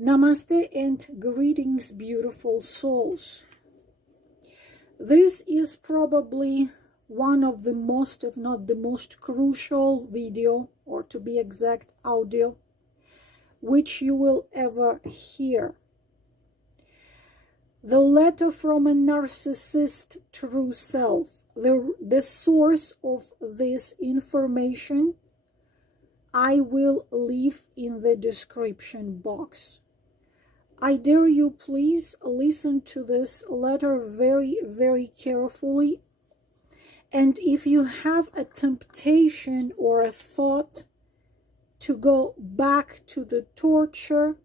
Namaste and greetings, beautiful souls. This is probably one of the most, if not the most crucial video, or to be exact, audio, which you will ever hear. The letter from a narcissist true self, the source of this information, I will leave in the description box. I dare you, please listen to this letter very, very carefully. And if you have a temptation or a thought to go back to the torture,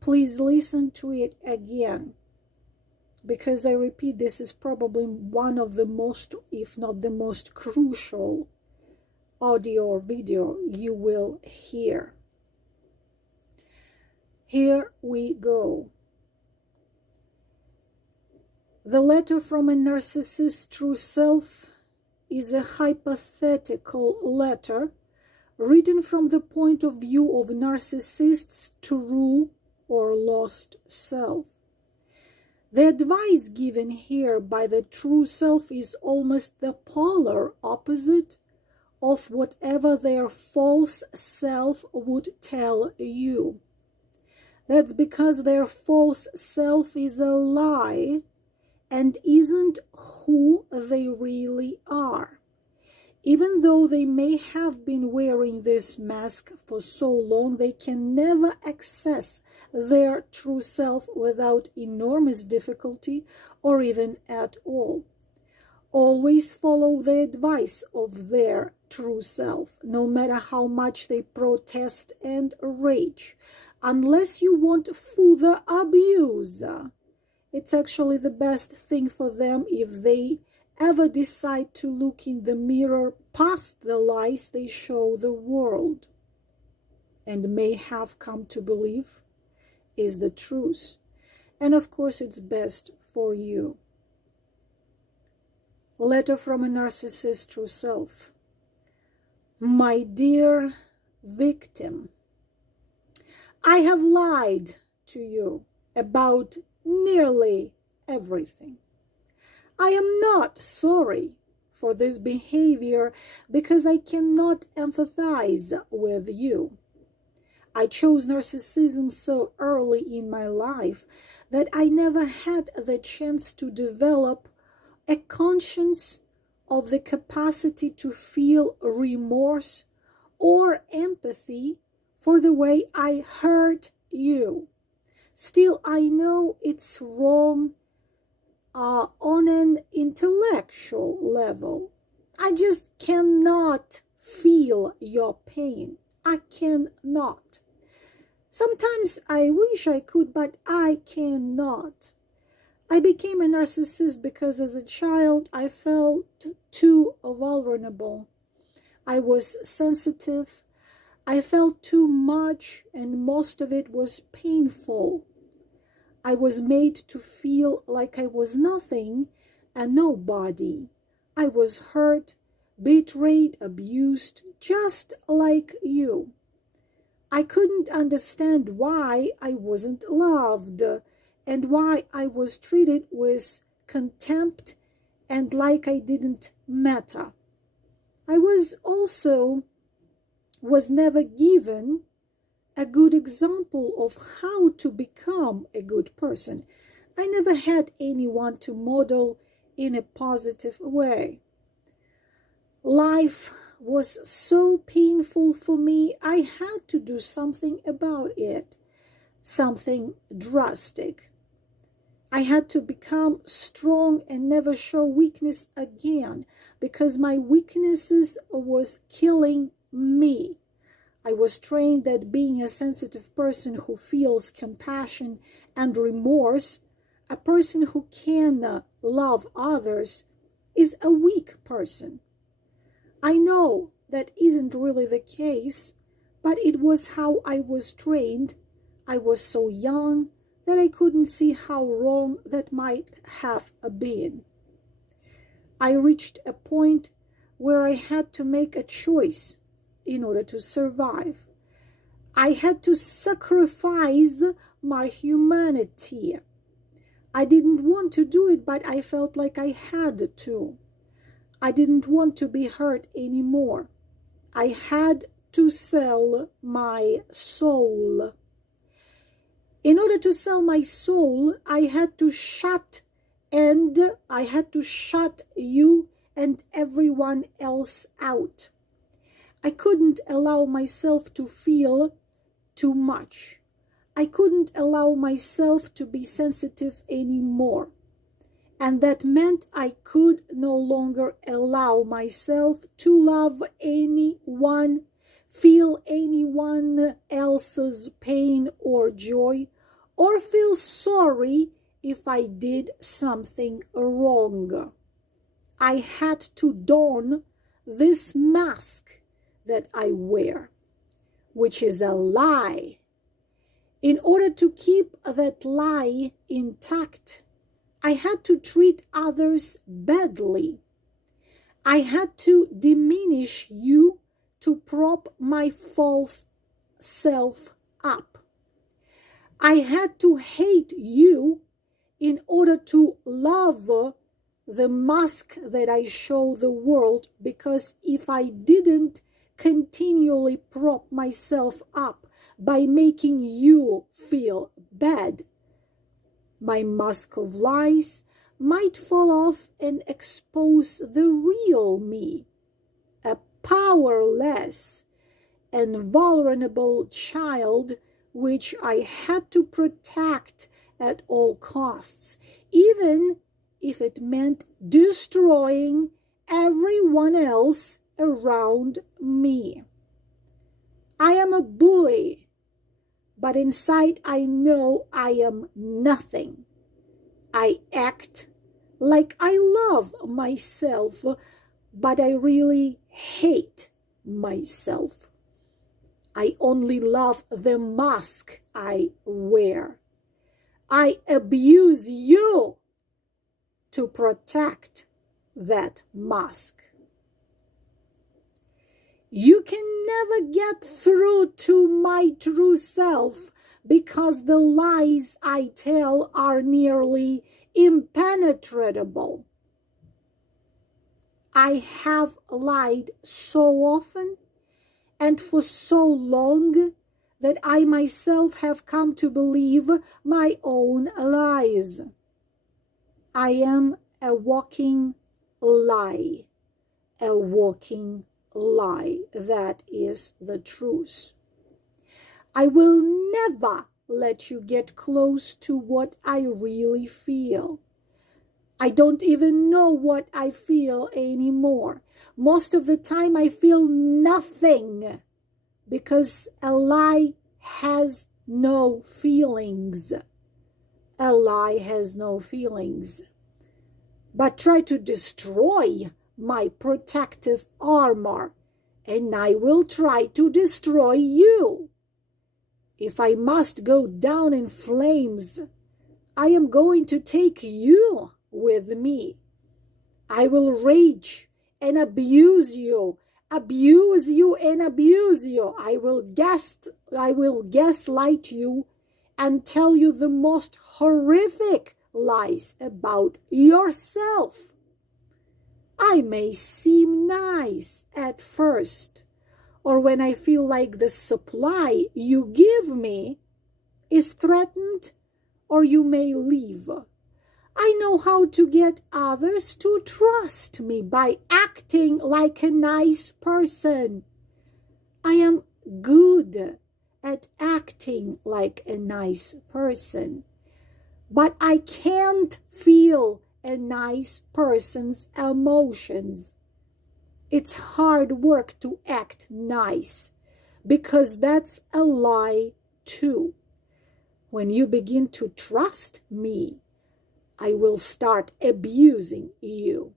please listen to it again. Because I repeat, this is probably one of the most, if not the most crucial audio or video you will hear. Here we go. The letter from a narcissist true self is a hypothetical letter written from the point of view of narcissist's true or lost self. The advice given here by the true self is almost the polar opposite of whatever their false self would tell you. That's because their false self is a lie and isn't who they really are. Even though they may have been wearing this mask for so long, they can never access their true self without enormous difficulty or even at all. Always follow the advice of their true self, no matter how much they protest and rage. Unless you want further abuse, it's actually the best thing for them if they ever decide to look in the mirror past the lies they show the world and may have come to believe is the truth. And of course, it's best for you. Letter from a narcissist true self. My dear victim, I have lied to you about nearly everything. I am not sorry for this behavior because I cannot empathize with you. I chose narcissism so early in my life that I never had the chance to develop a conscience of the capacity to feel remorse or empathy for the way I hurt you. Still, I know it's wrong on an intellectual level. I just cannot feel your pain. I cannot. Sometimes I wish I could, but I cannot. I became a narcissist because as a child I felt too vulnerable. I was sensitive. I felt too much, and most of it was painful. I was made to feel like I was nothing and nobody. I was hurt, betrayed, abused, just like you. I couldn't understand why I wasn't loved and why I was treated with contempt and like I didn't matter. I was never given a good example of how to become a good person. I never had anyone to model in a positive way. Life was so painful for me, I had to do something about it, something drastic. I had to become strong and never show weakness again because my weaknesses was killing me. I was trained that being a sensitive person who feels compassion and remorse, a person who can love others, is a weak person. I know that isn't really the case, but it was how I was trained. I was so young that I couldn't see how wrong that might have been. I reached a point where I had to make a choice in order to survive. I had to sacrifice my humanity. I didn't want to do it, but I felt like I had to. I didn't want to be hurt anymore. I had to sell my soul. In order to sell my soul, I had to shut you and everyone else out. I couldn't allow myself to feel too much. I couldn't allow myself to be sensitive anymore. And that meant I could no longer allow myself to love anyone, feel anyone else's pain or joy, or feel sorry if I did something wrong. I had to don this mask that I wear, which is a lie. In order to keep that lie intact, I had to treat others badly. I had to diminish you to prop my false self up. I had to hate you in order to love the mask that I show the world, because if I didn't continually prop myself up by making you feel bad, my mask of lies might fall off and expose the real me, a powerless and vulnerable child which I had to protect at all costs, even if it meant destroying everyone else around me. I am a bully, but inside I know I am nothing. I act like I love myself, but I really hate myself. I only love the mask I wear. I abuse you to protect that mask. You can never get through to my true self because the lies I tell are nearly impenetrable. I have lied so often and for so long that I myself have come to believe my own lies. I am a walking lie, a walking lie. That is the truth. I will never let you get close to what I really feel. I don't even know what I feel anymore. Most of the time I feel nothing because a lie has no feelings. A lie has no feelings. But try to destroy my protective armor, and I will try to destroy you. If I must go down in flames, I am going to take you with me. I will rage and abuse you and abuse you. I will gaslight you and tell you the most horrific lies about yourself. I may seem nice at first, or when I feel like the supply you give me is threatened, or you may leave. I know how to get others to trust me by acting like a nice person. I am good at acting like a nice person, but I can't feel a nice person's emotions. It's hard work to act nice, because that's a lie too. When you begin to trust me, I will start abusing you,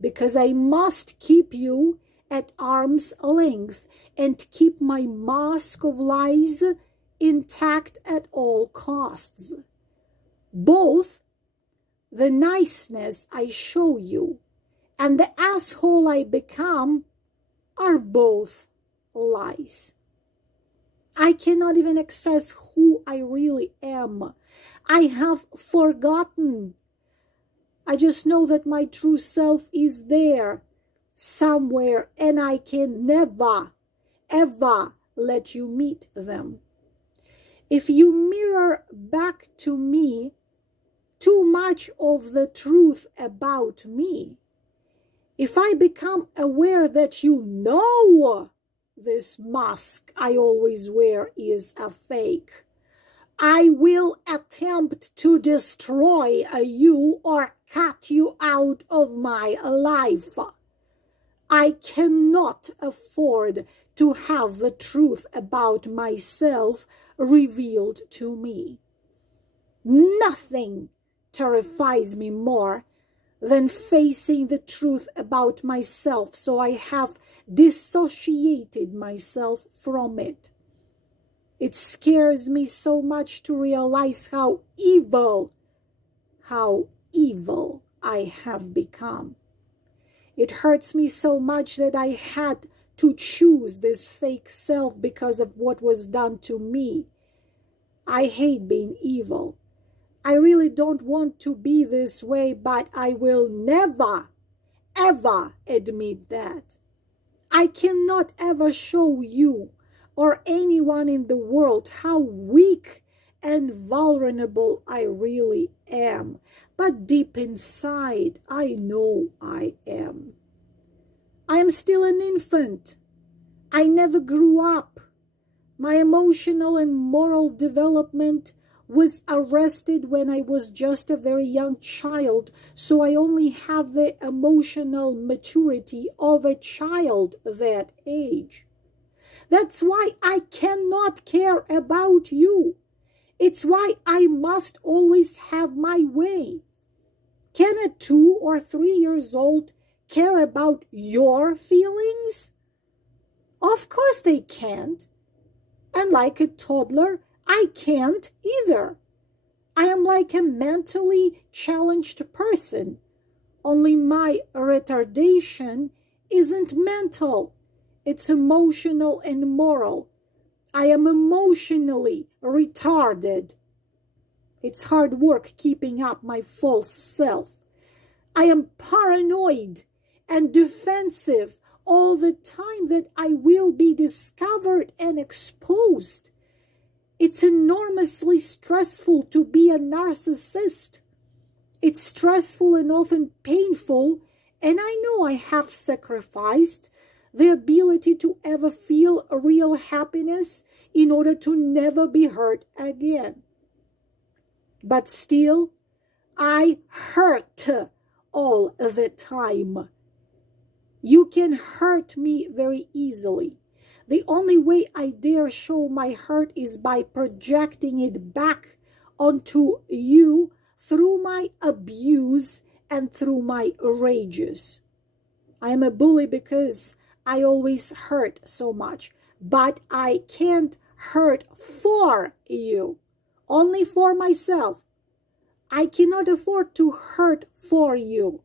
because I must keep you at arm's length and keep my mask of lies intact at all costs. Both the niceness I show you and the asshole I become are both lies. I cannot even access who I really am. I have forgotten. I just know that my true self is there somewhere, and I can never, ever let you meet them. If you mirror back to me too much of the truth about me, if I become aware that you know this mask I always wear is a fake, I will attempt to destroy you or cut you out of my life. I cannot afford to have the truth about myself revealed to me. Nothing terrifies me more than facing the truth about myself, so I have dissociated myself from it. It scares me so much to realize how evil I have become. It hurts me so much that I had to choose this fake self because of what was done to me. I hate being evil. I really don't want to be this way, but I will never, ever admit that. I cannot ever show you or anyone in the world how weak and vulnerable I really am. But deep inside, I know I am. I am still an infant. I never grew up. My emotional and moral development was arrested when I was just a very young child, so I only have the emotional maturity of a child that age. That's why I cannot care about you. It's why I must always have my way. Can a 2 or 3 years old care about your feelings? Of course they can't. And like a toddler, I can't either. I am like a mentally challenged person. Only my retardation isn't mental. It's emotional and moral. I am emotionally retarded. It's hard work keeping up my false self. I am paranoid and defensive all the time that I will be discovered and exposed. It's enormously stressful to be a narcissist. It's stressful and often painful, and I know I have sacrificed the ability to ever feel real happiness in order to never be hurt again. But still, I hurt all the time. You can hurt me very easily. The only way I dare show my hurt is by projecting it back onto you through my abuse and through my rages. I am a bully because I always hurt so much, but I can't hurt for you, only for myself. I cannot afford to hurt for you.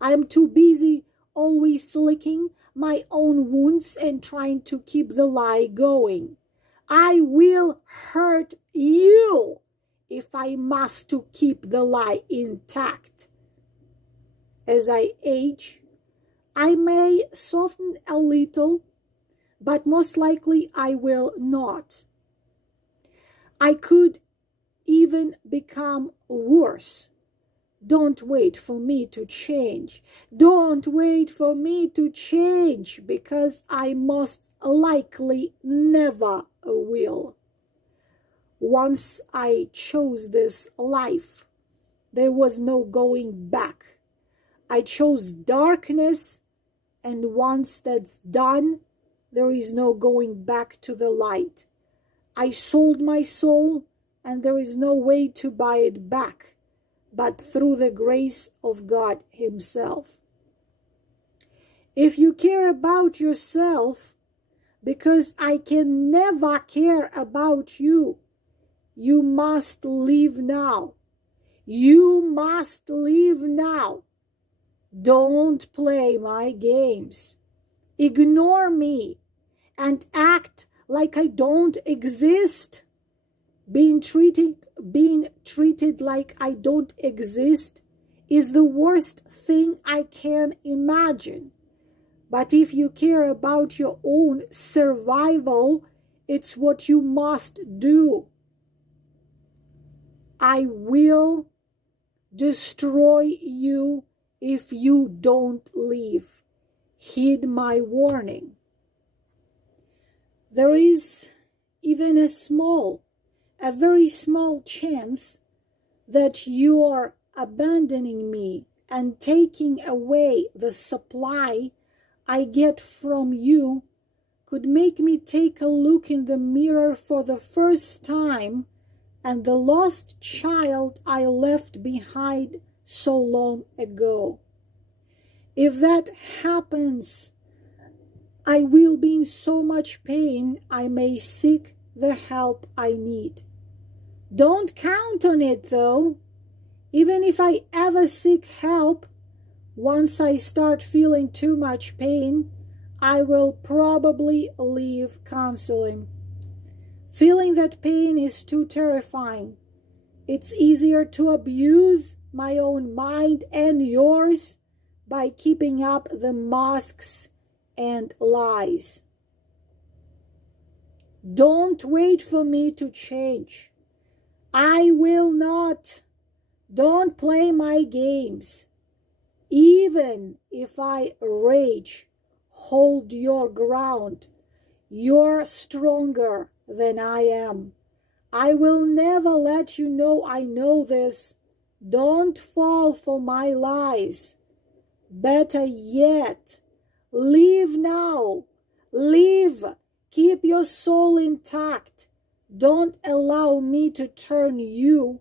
I am too busy always licking my own wounds and trying to keep the lie going. I will hurt you if I must to keep the lie intact. As I age, I may soften a little, but most likely I will not. I could even become worse. Don't wait for me to change. Don't wait for me to change, because I most likely never will. Once I chose this life, there was no going back. I chose darkness, and once that's done, there is no going back to the light. I sold my soul, and there is no way to buy it back but through the grace of God Himself. If you care about yourself, because I can never care about you, you must leave now. You must leave now. Don't play my games. Ignore me and act like I don't exist. Being treated like I don't exist is the worst thing I can imagine. But if you care about your own survival, it's what you must do. I will destroy you if you don't leave. Heed my warning. There is even a very small chance that you are abandoning me and taking away the supply I get from you could make me take a look in the mirror for the first time and the lost child I left behind so long ago. If that happens, I will be in so much pain I may seek the help I need. Don't count on it though. Even if I ever seek help, once I start feeling too much pain, I will probably leave counseling. Feeling that pain is too terrifying. It's easier to abuse my own mind and yours by keeping up the masks and lies. Don't wait for me to change. I will not. Don't play my games. Even if I rage, hold your ground. You're stronger than I am. I will never let you know I know this. Don't fall for my lies. Better yet, leave now. Leave. Keep your soul intact. Don't allow me to turn you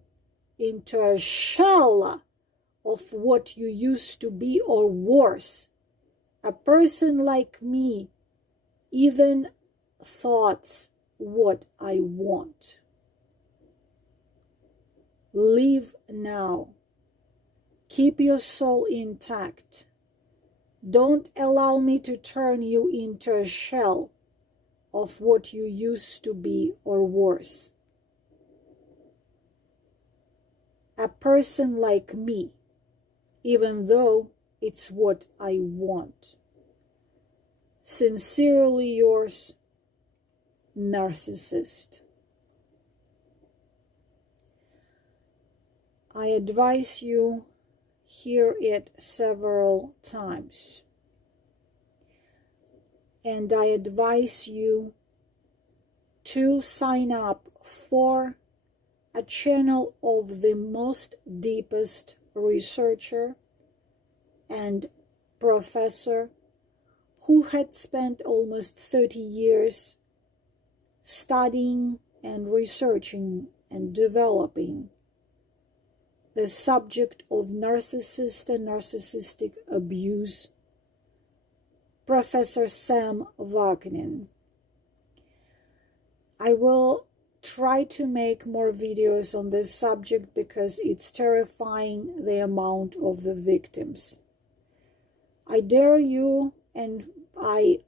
into a shell of what you used to be, or worse. A person like me even thoughts what I want. Leave now. Keep your soul intact. Don't allow me to turn you into a shell of what you used to be, or worse. A person like me, even though it's what I want. Sincerely yours, Narsissist. I advise you hear it several times. And I advise you to sign up for a channel of the most deepest researcher and professor who had spent almost 30 years studying and researching and developing the subject of narcissist and narcissistic abuse, Professor Sam VAKNIN. I will try to make more videos on this subject because it's terrifying, the amount of the victims. I dare you and I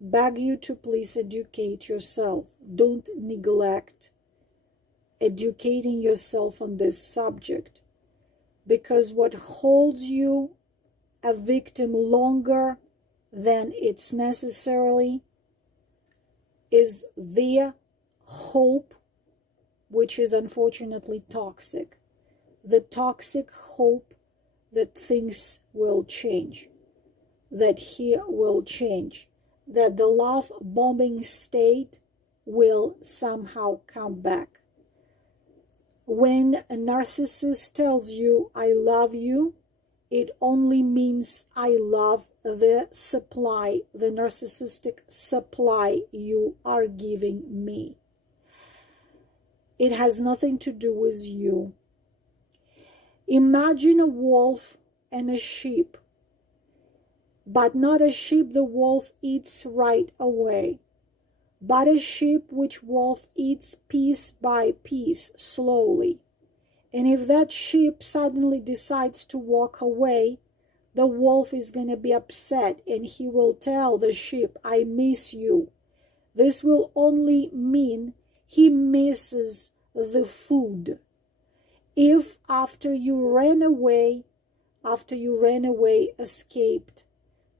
beg you to please educate yourself. Don't neglect educating yourself on this subject, because what holds you a victim longer than it's necessarily is their hope, which is unfortunately toxic. The toxic hope that things will change, that he will change, that the love bombing state will somehow come back. When a narcissist tells you, I love you, it only means I love the supply, the narcissistic supply you are giving me. It has nothing to do with you. Imagine a wolf and a sheep, but not a sheep the wolf eats right away, but a sheep which wolf eats piece by piece, slowly. And if that sheep suddenly decides to walk away, the wolf is going to be upset and he will tell the sheep, I miss you. This will only mean he misses the food. If after you ran away, escaped,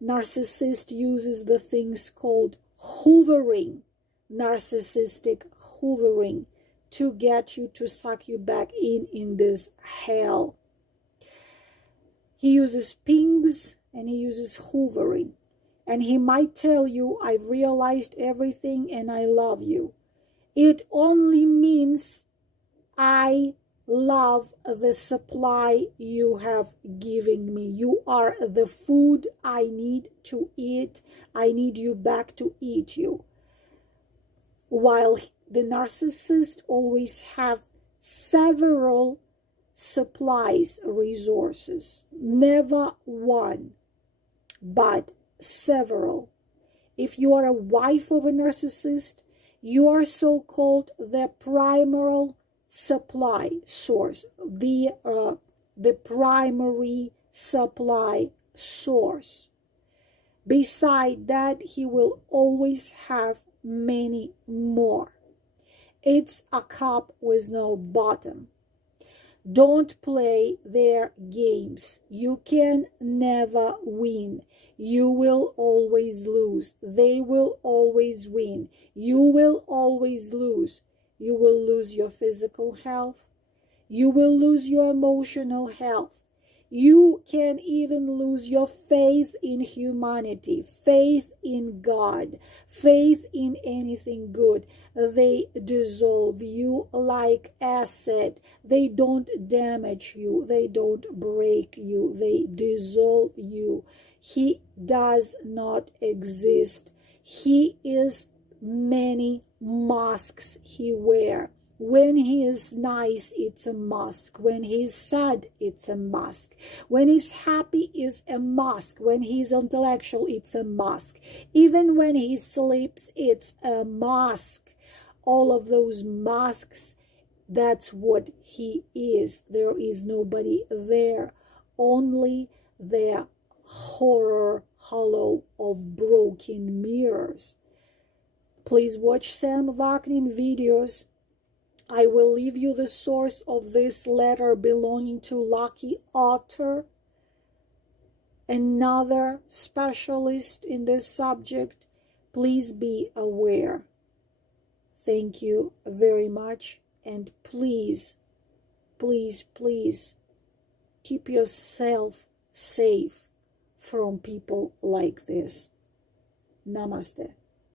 narcissist uses the things called hoovering, narcissistic hoovering, to get you, to suck you back in this hell. He uses pings and he uses hoovering. And he might tell you, I've realized everything and I love you. It only means I love the supply you have given me. You are the food I need to eat. I need you back to eat you. While the narcissist always have several supplies, resources, never one, but several. If you are a wife of a narcissist, you are so-called the primary supply source, the primary supply source. Beside that, he will always have many more. It's a cup with no bottom. Don't play their games. You can never win. You will always lose. They will always win. You will always lose. You will lose your physical health. You will lose your emotional health. You can even lose your faith in humanity, faith in God, faith in anything good. They dissolve you like acid. They don't damage you. They don't break you. They dissolve you. He does not exist. He is many masks he wears. When he is nice, it's a mask. When he's sad, it's a mask. When he's happy, it's a mask. When he's intellectual, it's a mask. Even when he sleeps, it's a mask. All of those masks, that's what he is. There is nobody there. Only the horror hollow of broken mirrors. Please watch Sam VAKNIN videos. I will leave you the source of this letter belonging to Lucky Author, another specialist in this subject. Please be aware. Thank you very much. And please, please, please keep yourself safe from people like this. Namaste.